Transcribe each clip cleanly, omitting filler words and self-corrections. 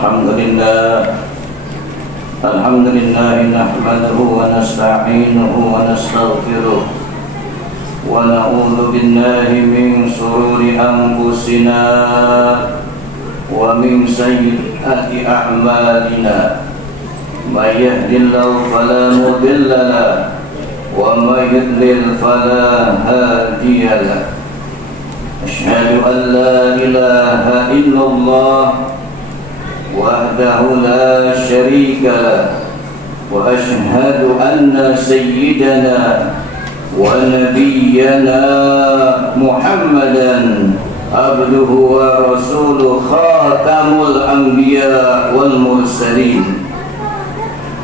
الحمد لله نحمده ونستعينه ونستغفره ونعوذ بالله من شرور أنفسنا ومن سيئات أعمالنا من يهد الله فلا مضل له ومن يضلل فلا هادي له أشهد أن لا إله إلا الله وحده لا شريك له وأشهد أن سيدنا ونبينا محمدا عبده ورسوله خاتم الأنبياء والمرسلين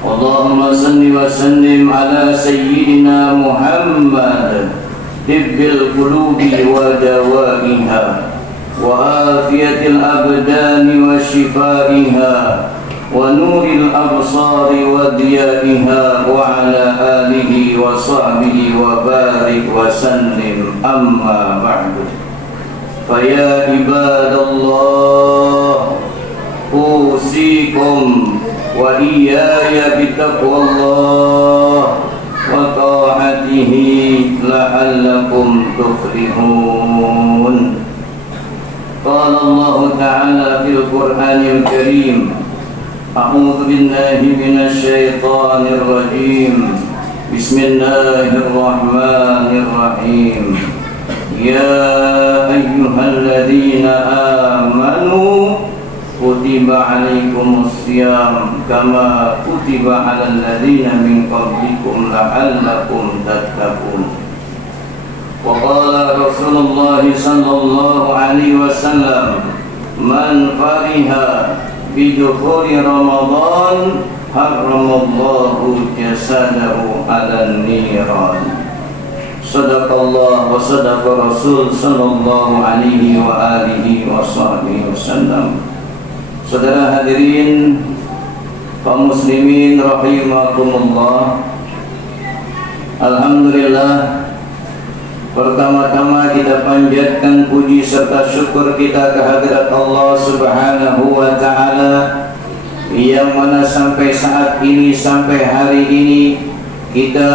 اللهم صل وسلم على سيدنا محمد طب القلوب ودوائها وعافية الأبدان وشفائها ونور الأبصار وضيائها وعلى آله وصحبه وبارك وسلم أما بعد فيا عباد الله أوصيكم وإياي بتقوى الله وطاعته لعلكم تفلحون. قال الله تعالى في القرآن الكريم أعوذ بالله من الشيطان الرجيم بسم الله الرحمن الرحيم يا أيها الذين آمنوا كتب عليكم الصيام كما كتب على الذين من قبلكم لعلكم تتقون. وقال رسول الله صلى الله عليه وسلم من فرح بدخول رمضان حرم الله جسده على النيران. صدق الله وصدق رسول صلى الله عليه وآله وصحبه وسلم. Saudara hadirin kaum muslimin rahimakumullah, alhamdulillah, pertama-tama kita panjatkan puji serta syukur kita kehadirat Allah Subhanahu wa ta'ala yang mana sampai saat ini, sampai hari ini kita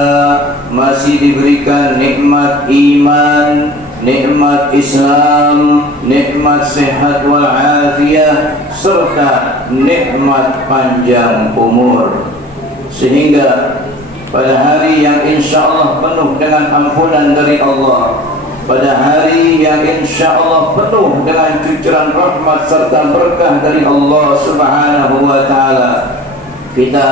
masih diberikan nikmat iman, nikmat Islam, nikmat sehat wal afiyah, serta nikmat panjang umur, sehingga pada hari yang insya Allah penuh dengan ampunan dari Allah, pada hari yang insya Allah penuh dengan cucuran rahmat serta berkah dari Allah Subhanahu wa ta'ala, kita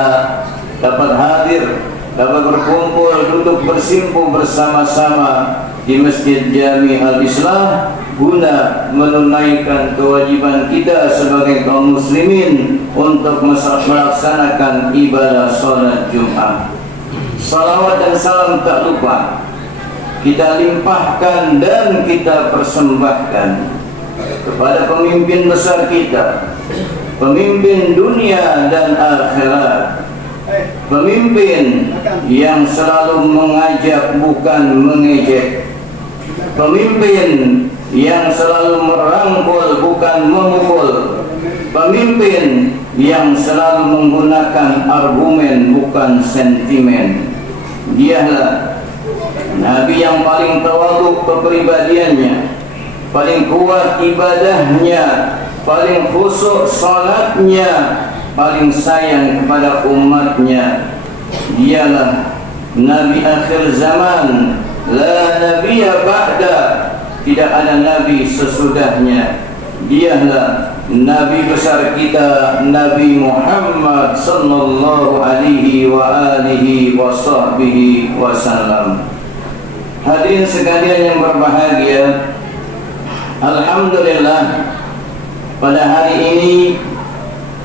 dapat hadir, dapat berkumpul, duduk bersimpuh bersama-sama di Masjid Jami Al-Islah guna menunaikan kewajiban kita sebagai kaum muslimin untuk melaksanakan ibadah salat Jumat. Salawat dan salam tak lupa kita limpahkan dan kita persembahkan kepada pemimpin besar kita, pemimpin dunia dan akhirat, pemimpin yang selalu mengajak bukan mengejek, pemimpin yang selalu merangkul bukan memukul, pemimpin yang selalu menggunakan argumen bukan sentimen. Dialah Nabi yang paling tawadhu kepribadiannya, paling kuat ibadahnya, paling khusyuk salatnya, paling sayang kepada umatnya. Dialah Nabi akhir zaman, la nabiyya ba'da, tidak ada nabi sesudahnya. Dialah Nabi besar kita, Nabi Muhammad sallallahu alaihi wa alihi wa sahbihi wasallam. Hadirin sekalian yang berbahagia, alhamdulillah, pada hari ini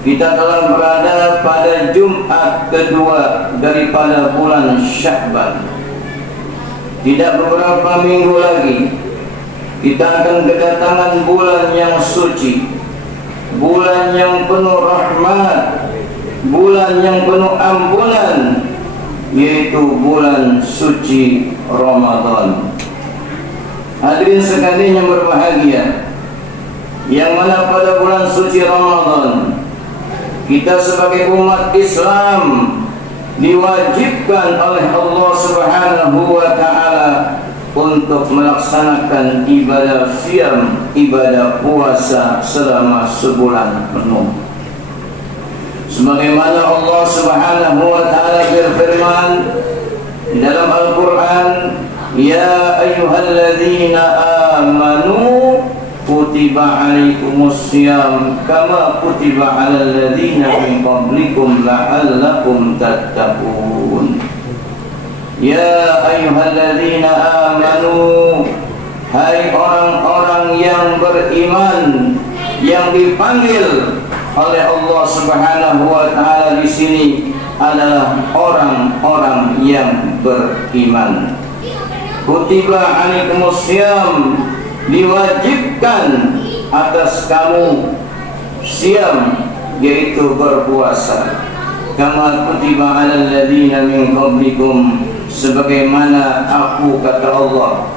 kita telah berada pada Jumat kedua daripada bulan Sya'ban. Tidak beberapa minggu lagi kita akan kedatangan bulan yang suci, bulan yang penuh rahmat, bulan yang penuh ampunan, yaitu bulan suci Ramadan. Hadirin sekalian yang berbahagia, yang mana pada bulan suci Ramadan kita sebagai umat Islam diwajibkan oleh Allah Subhanahu wa ta'ala untuk melaksanakan ibadah siam, ibadah puasa selama sebulan penuh. Sebagaimana Allah Subhanahu wa ta'ala berfirman di dalam Al-Quran, ya ayyuhalladzina amanu kutiba alaikumus siyam kama kutiba alal ladzina min qablikum la'allakum tattaqun. Ya ayyuhalladzina amanu, hai orang-orang yang beriman yang dipanggil oleh Allah Subhanahu wa ta'ala di sini adalah orang-orang yang beriman. Kutiba alaikumus siyam, diwajibkan atas kamu siam, yaitu berpuasa. Kama kutiba alal ladzina min qablikum, sebagaimana aku, kata Allah,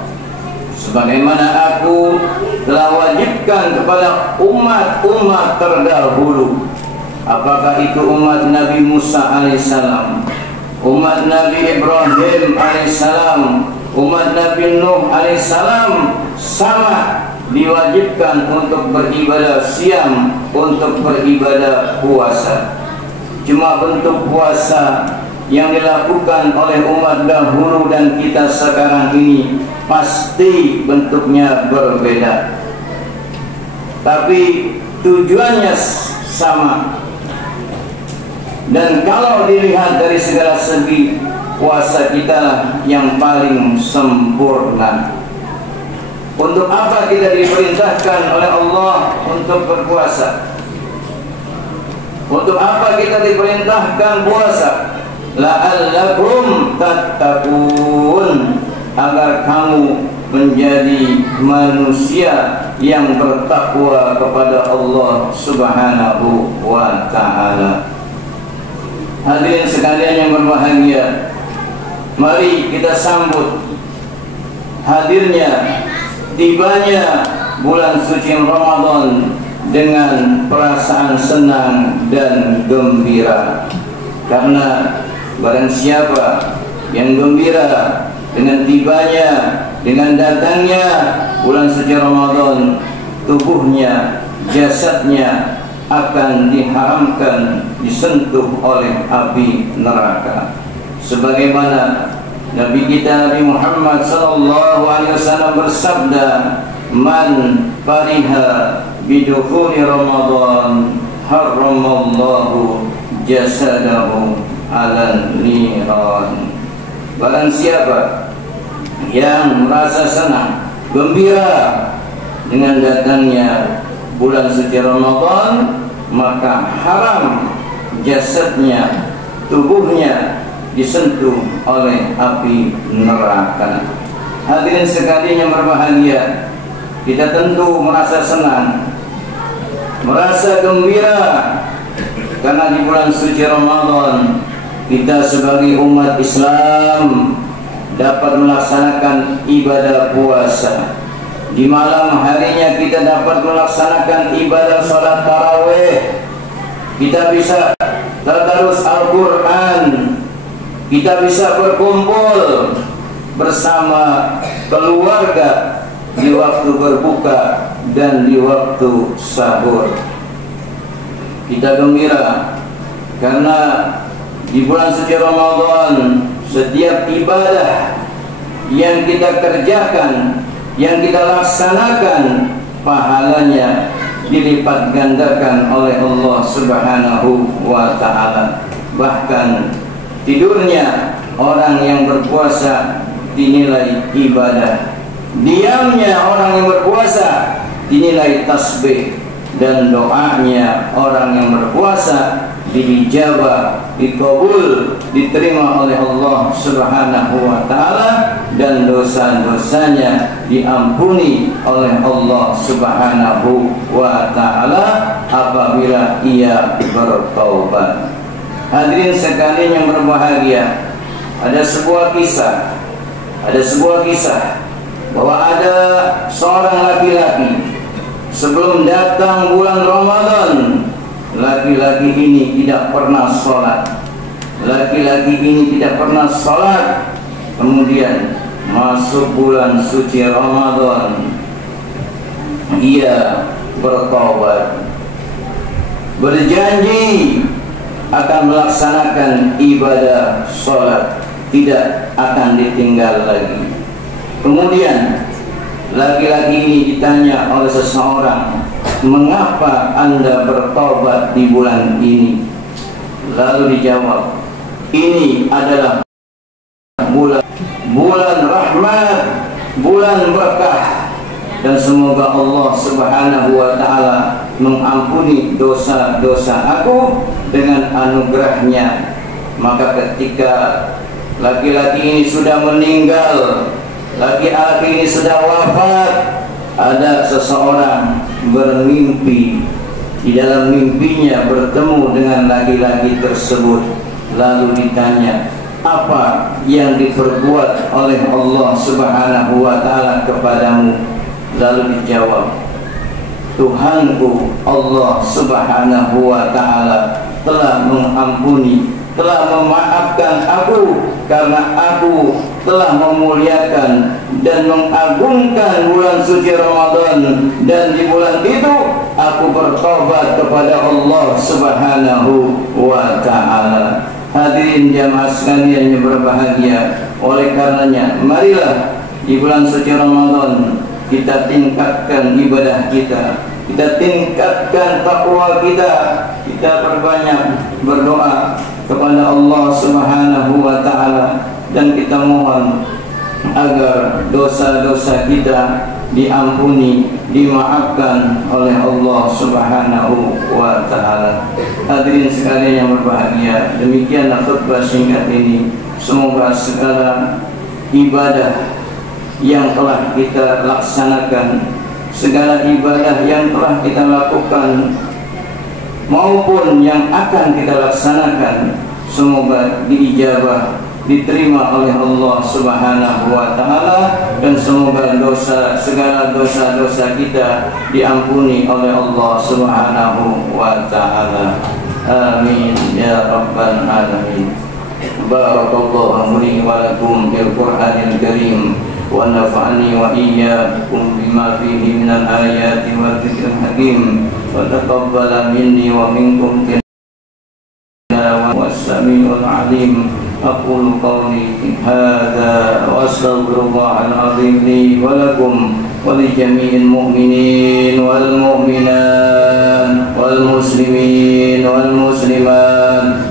sebagaimana aku telah wajibkan kepada umat-umat terdahulu. Apakah itu umat Nabi Musa alaihissalam, umat Nabi Ibrahim alaihissalam, umat Nabi Nuh alaihissalam, sama diwajibkan untuk beribadah siam, untuk beribadah puasa. Cuma bentuk puasa yang dilakukan oleh umat dahulu dan kita sekarang ini pasti bentuknya berbeda, tapi tujuannya sama. Dan kalau dilihat dari segala segi, puasa kita yang paling sempurna. Untuk apa kita diperintahkan oleh Allah untuk berpuasa? Untuk apa kita diperintahkan puasa? La'allakum tattaqun, agar kamu menjadi manusia yang bertakwa kepada Allah Subhanahu wa ta'ala. Hadirin sekalian yang berbahagia, mari kita sambut hadirnya, tibanya bulan suci Ramadan dengan perasaan senang dan gembira. Karena barang siapa yang gembira dengan tibanya, dengan datangnya bulan suci Ramadan, tubuhnya, jasadnya akan diharamkan disentuh oleh api neraka. Sebagaimana Nabi kita Nabi Muhammad sallallahu alaihi wasallam bersabda, man fariha bidukhuli Ramadan harramallahu jasadahu ala niran. Barang siapa yang merasa senang, gembira dengan datangnya bulan suci Ramadan, maka haram jasadnya, tubuhnya disentuh oleh api neraka. Hadirin sekalian yang berbahagia, kita tentu merasa senang, merasa gembira karena di bulan suci Ramadan kita sebagai umat Islam dapat melaksanakan ibadah puasa. Di malam harinya kita dapat melaksanakan ibadah salat tarawih. Kita bisa tadarus Al-Quran. Kita bisa berkumpul bersama keluarga di waktu berbuka dan di waktu sahur. Kita gembira karena di bulan suci Ramadan setiap ibadah yang kita kerjakan, yang kita laksanakan, pahalanya dilipat gandakan oleh Allah Subhanahu wa ta'ala. Bahkan tidurnya orang yang berpuasa dinilai ibadah, diamnya orang yang berpuasa dinilai tasbih, dan doanya orang yang berpuasa diijabah, dikabul, diterima oleh Allah Subhanahu wa ta'ala, dan dosa-dosanya diampuni oleh Allah Subhanahu wa ta'ala apabila ia bertaubat. Hadirin sekalian yang berbahagia, ada sebuah kisah bahwa ada seorang laki-laki sebelum datang bulan Ramadan, laki laki-laki ini tidak pernah sholat, laki-laki ini tidak pernah sholat, kemudian masuk bulan suci Ramadan, ia bertaubat, berjanji akan melaksanakan ibadah sholat, tidak akan ditinggal lagi. Kemudian laki-laki ini ditanya oleh seseorang, mengapa Anda bertobat di bulan ini? Lalu dijawab, ini adalah bulan rahmat, bulan berkah, dan semoga Allah Subhanahu wa ta'ala mengampuni dosa-dosa aku dengan anugerahnya. Maka ketika laki-laki ini sudah meninggal, laki-laki ini sudah wafat, ada seseorang bermimpi, di dalam mimpinya bertemu dengan laki-laki tersebut. Lalu ditanya, apa yang diperbuat oleh Allah Subhanahu wa ta'ala kepadamu? Lalu dijawab, Tuhanku Allah Subhanahu wa ta'ala telah mengampuni, telah memaafkan aku, karena aku telah memuliakan dan mengagungkan bulan suci Ramadan, dan di bulan itu aku bertobat kepada Allah Subhanahu wa ta'ala. Hadirin jamaah sekalian yang berbahagia, oleh karenanya marilah di bulan suci Ramadan kita tingkatkan ibadah kita, kita tingkatkan takwa kita, kita perbanyak berdoa kepada Allah Subhanahu wa ta'ala, dan kita mohon agar dosa-dosa kita diampuni, dimaafkan oleh Allah Subhanahu wa ta'ala. Hadirin sekalian yang berbahagia, demikianlah khutbah singkat ini. Semoga segala ibadah yang telah kita laksanakan, segala ibadah yang telah kita lakukan maupun yang akan kita laksanakan, semoga diijabah, diterima oleh Allah Subhanahu wa ta'ala, dan semoga segala dosa-dosa kita diampuni oleh Allah Subhanahu wa ta'ala. Amin ya rabbal alamin. Barakallahu li wa lakum bil Qur'anil Karim, wa nafa'ani wa iyyakum bima fihi minal ayati wa dzikril hakim, wa taqabbala minni wa minkum was-sami'ul 'alim. Aqulu qawli hadza wa astaghfirullahal 'azim li wa lakum wa li jami'il mu'minin wal mu'minat wal muslimin wal muslimat